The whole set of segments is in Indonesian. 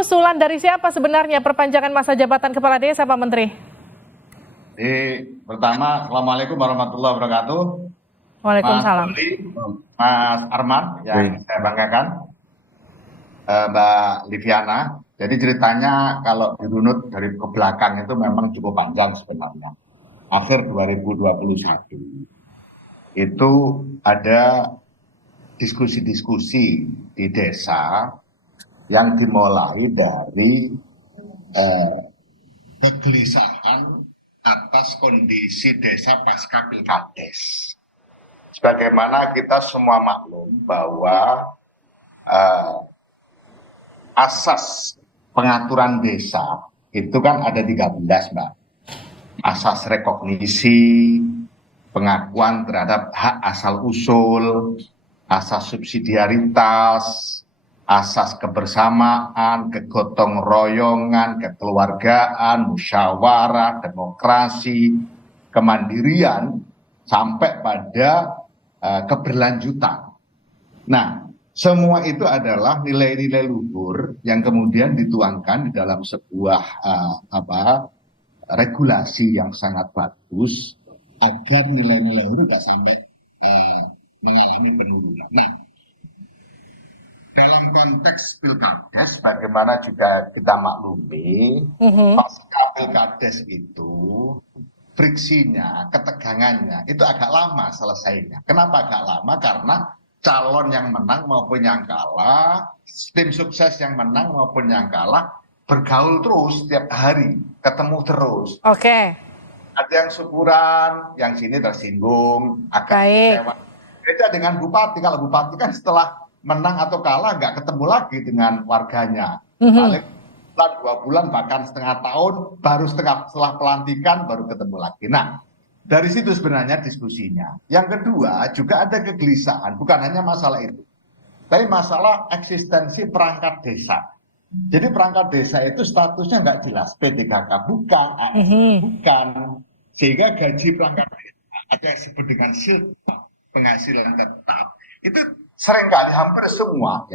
usulan dari siapa sebenarnya perpanjangan masa jabatan kepala desa, Pak Menteri? Pertama, Assalamualaikum warahmatullahi wabarakatuh. Waalaikumsalam. Mas Doli, Mas Arman yang saya banggakan, Mbak Liviana. Jadi ceritanya kalau dirunut dari ke belakang itu memang cukup panjang sebenarnya. Akhir 2021 itu ada diskusi-diskusi di desa yang dimulai dari kegelisahan atas kondisi desa pasca Pilkades. Sebagaimana kita semua maklum bahwa asas pengaturan desa itu kan ada 13, Mbak. Asas rekognisi, pengakuan terhadap hak asal-usul, asas subsidiaritas, asas kebersamaan, kegotong royongan, kekeluargaan, musyawarah, demokrasi, kemandirian, sampai pada keberlanjutan. Nah, semua itu adalah nilai-nilai luhur yang kemudian dituangkan di dalam sebuah regulasi yang sangat bagus agar nilai-nilai luhur tidak sampai mengalami penurunan. Nah, dalam konteks Pilkades, bagaimana juga kita maklumi, pasca Pilkades itu friksinya, ketegangannya itu agak lama selesainya. Kenapa agak lama? Karena calon yang menang maupun yang kalah, tim sukses yang menang maupun yang kalah bergaul terus setiap hari, ketemu terus. Oke. Ada yang syukuran, yang sini tersinggung, agak kecewa. Beda dengan bupati. Kalau bupati kan setelah menang atau kalah nggak ketemu lagi dengan warganya. Paling 2 bulan bahkan setengah tahun, baru setelah pelantikan baru ketemu lagi. Nah, dari situ sebenarnya diskusinya. Yang kedua juga ada kegelisahan, bukan hanya masalah itu, tapi masalah eksistensi perangkat desa. Jadi perangkat desa itu statusnya nggak jelas, P3K bukan, ASN bukan, sehingga gaji perangkat desa atau yang disebut dengan silpa, penghasilan tetap, itu seringkali hampir semua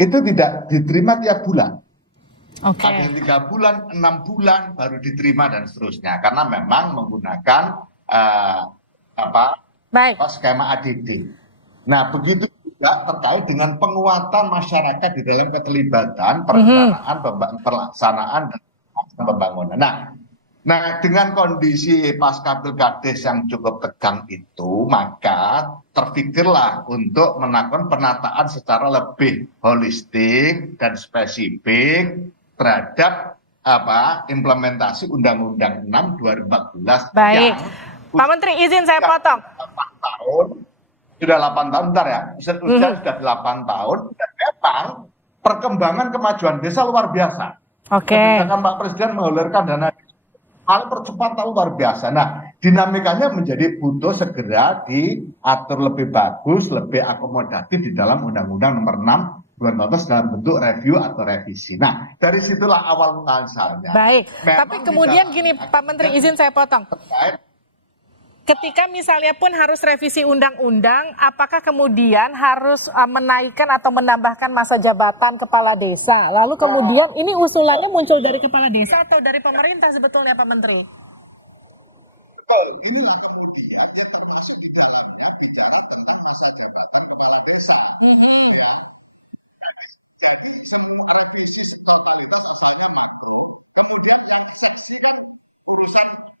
itu tidak diterima tiap bulan. Ada yang 3 bulan, 6 bulan baru diterima dan seterusnya, karena memang menggunakan skema ADD. Nah, begitu juga terkait dengan penguatan masyarakat di dalam keterlibatan perencanaan, pelaksanaan dan pembangunan. Nah, dengan kondisi pasca Pilkades yang cukup tegang itu, maka terpikirlah untuk melakukan penataan secara lebih holistik dan spesifik terhadap implementasi Undang-Undang 6 2014. Baik, Pak Menteri izin saya potong. 8 tahun, sudah 8 tahun, bentar ya, sudah 8 tahun, dan memang perkembangan kemajuan desa luar biasa. Kebijakan Pak Presiden mengalirkan dana hal percepatan luar biasa. Nah, dinamikanya menjadi butuh segera diatur lebih bagus, lebih akomodatif di dalam Undang-Undang nomor 6 2014 dalam bentuk review atau revisi. Nah, dari situlah awal misalnya. Baik, tapi kemudian gini Pak Menteri, izin saya potong. Ketika misalnya pun harus revisi undang-undang, apakah kemudian harus menaikkan atau menambahkan masa jabatan kepala desa? Lalu kemudian ini usulannya muncul dari kepala desa atau dari pemerintah sebetulnya, Pak Menteri? Betul, inilah kemudian ya termasuk di dalamnya bicara tentang masa jabatan kepala desa. Ya. Jadi semua revisi totalitas asalnya makro, kemudian yang seksi kan urusan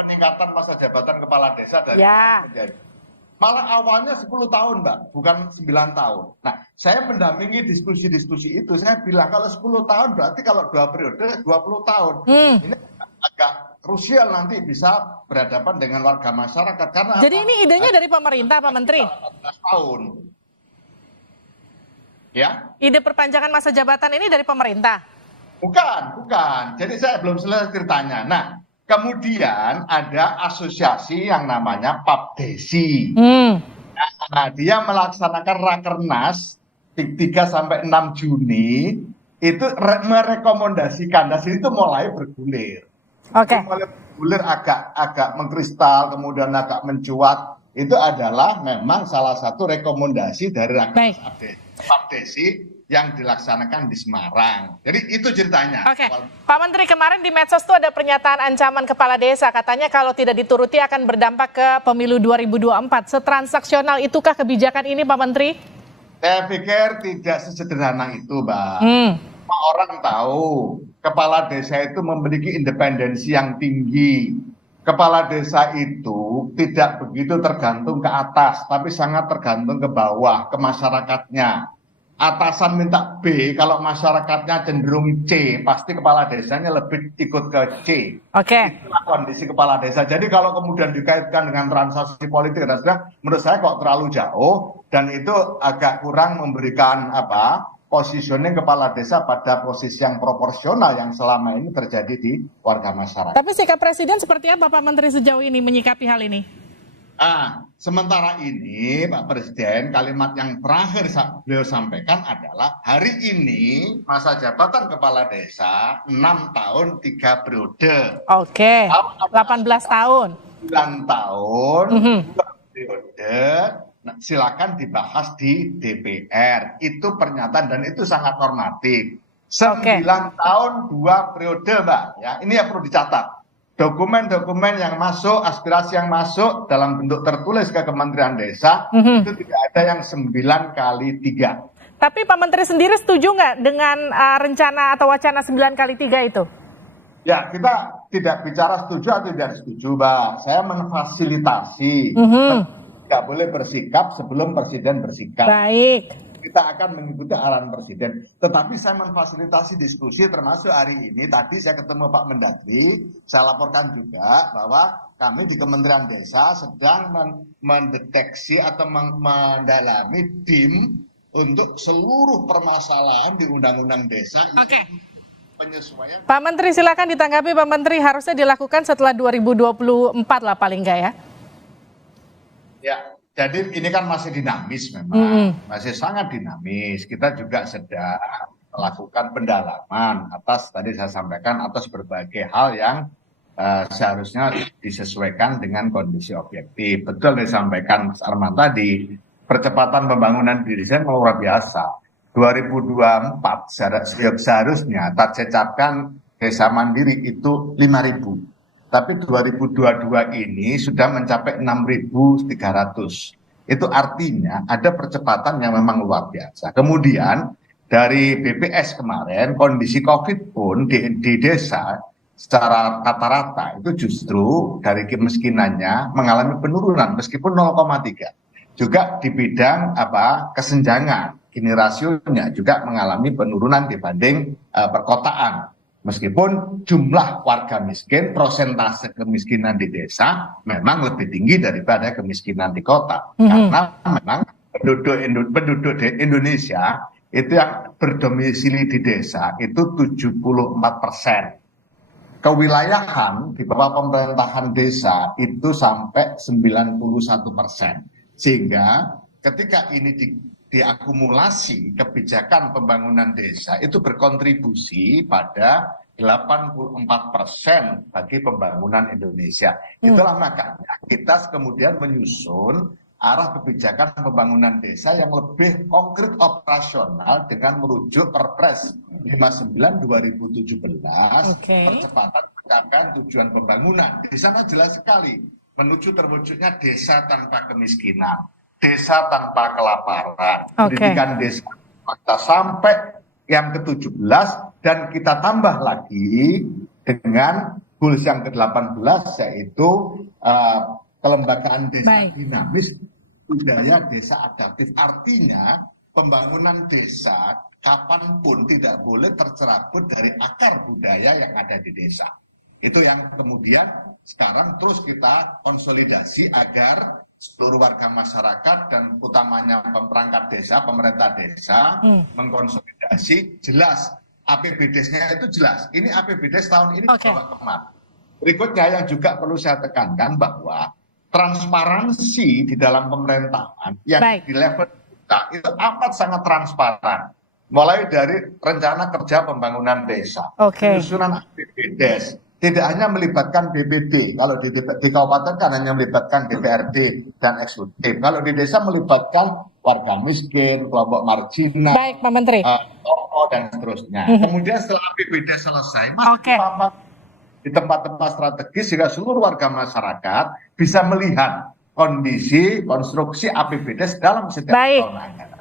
peningkatan masa jabatan kepala desa dari menjadi. Malah awalnya 10 tahun, Mbak, bukan 9 tahun. Nah, saya mendampingi diskusi-diskusi itu, saya bilang kalau 10 tahun berarti kalau 2 periode 20 tahun. Ini agak krusial nanti bisa berhadapan dengan warga masyarakat karena jadi ini idenya dari pemerintah, Pak Menteri. 14 tahun. Ya. Ide perpanjangan masa jabatan ini dari pemerintah? Bukan. Jadi saya belum selesai ceritanya. Nah, kemudian ada asosiasi yang namanya Papdesi. Nah, dia melaksanakan rakernas 3 sampai 6 Juni itu merekomendasikan, dan itu mulai bergulir. Mulai bergulir agak mengkristal, kemudian agak mencuat. Itu adalah memang salah satu rekomendasi dari rakernas Papdesi yang dilaksanakan di Semarang. Jadi itu ceritanya. Oke, Pak Menteri, kemarin di medsos tuh ada pernyataan ancaman kepala desa, katanya kalau tidak dituruti akan berdampak ke pemilu 2024. Setransaksional itukah kebijakan ini, Pak Menteri? Saya pikir tidak sesederhana itu, Mbak. Semua orang tahu kepala desa itu memiliki independensi yang tinggi. Kepala desa itu tidak begitu tergantung ke atas, tapi sangat tergantung ke bawah, ke masyarakatnya. Atasan minta B, kalau masyarakatnya cenderung C, pasti kepala desanya lebih ikut ke C. Oke. Itulah kondisi kepala desa. Jadi kalau kemudian dikaitkan dengan transaksi politik dan sudah, menurut saya kok terlalu jauh dan itu agak kurang memberikan positioning kepala desa pada posisi yang proporsional yang selama ini terjadi di warga masyarakat. Tapi sikap Presiden seperti apa, Pak Menteri, sejauh ini menyikapi hal ini? Sementara ini Pak Presiden, kalimat yang terakhir beliau sampaikan adalah hari ini masa jabatan kepala desa 6 tahun 3 periode. Oke, 18 tahun. 9 tahun, 2 periode. Nah, silakan dibahas di DPR. Itu pernyataan dan itu sangat normatif. 9 tahun 2 periode, Mbak. Ya, ini yang perlu dicatat. Dokumen-dokumen yang masuk, aspirasi yang masuk dalam bentuk tertulis ke Kementerian Desa itu tidak ada yang 9 kali 3. Tapi Pak Menteri sendiri setuju nggak dengan rencana atau wacana 9 kali 3 itu? Ya, kita tidak bicara setuju atau tidak setuju, Mbak. Saya memfasilitasi. Tidak boleh bersikap sebelum Presiden bersikap. Baik. Kita akan mengikuti arahan Presiden. Tetapi saya memfasilitasi diskusi termasuk hari ini. Tadi saya ketemu Pak Mendagri, saya laporkan juga bahwa kami di Kementerian Desa sedang mendeteksi atau mendalami tim untuk seluruh permasalahan di Undang-Undang Desa. Oke. Penyesuaian. Pak Menteri silakan ditanggapi, Pak Menteri, harusnya dilakukan setelah 2024 lah paling nggak ya? Ya, jadi ini kan masih dinamis memang, masih sangat dinamis. Kita juga sedang melakukan pendalaman atas, tadi saya sampaikan, atas berbagai hal yang seharusnya disesuaikan dengan kondisi objektif. Betul disampaikan Mas Arman tadi, percepatan pembangunan di desa luar biasa. 2024 seharusnya target capaian desa mandiri itu 5.000. Tapi 2022 ini sudah mencapai 6.300. Itu artinya ada percepatan yang memang luar biasa. Kemudian dari BPS kemarin, kondisi COVID pun di desa secara rata-rata itu justru dari kemiskinannya mengalami penurunan meskipun 0,3. Juga di bidang kesenjangan, gini rasionya juga mengalami penurunan dibanding perkotaan. Meskipun jumlah warga miskin, prosentase kemiskinan di desa memang lebih tinggi daripada kemiskinan di kota. Karena memang penduduk di Indonesia itu yang berdomisili di desa itu 74%. Kewilayahan di bawah pemerintahan desa itu sampai 91%. Sehingga ketika ini diakumulasi kebijakan pembangunan desa itu berkontribusi pada 84% bagi pembangunan Indonesia. Itulah makanya kita kemudian menyusun arah kebijakan pembangunan desa yang lebih konkret operasional dengan merujuk Perpres 59/2017 percepatan pencapaian tujuan pembangunan. Di sana jelas sekali menuju terwujudnya desa tanpa kemiskinan, desa tanpa kelaparan, pendidikan desa sampai yang ke-17 dan kita tambah lagi dengan goals yang ke-18 yaitu kelembagaan desa dinamis, budaya desa adaptif. Artinya pembangunan desa kapanpun tidak boleh tercerabut dari akar budaya yang ada di desa. Itu yang kemudian sekarang terus kita konsolidasi agar seluruh warga masyarakat dan utamanya perangkat desa, pemerintah desa mengkonsolidasi jelas APBDes-nya itu jelas. Ini APBDes tahun ini dibawa kemana. Berikutnya yang juga perlu saya tekankan bahwa transparansi di dalam pemerintahan yang di level kita itu amat sangat transparan. Mulai dari rencana kerja pembangunan desa, penyusunan APBDes, tidak hanya melibatkan BPD, kalau di kabupaten kan hanya melibatkan DPRD dan eksekutif. Kalau di desa melibatkan warga miskin, kelompok marginal, Baik, Pak Menteri. tokoh dan seterusnya. Kemudian setelah APBD selesai, di tempat-tempat strategis sehingga seluruh warga masyarakat bisa melihat kondisi konstruksi APBD dalam setiap tahun anggaran.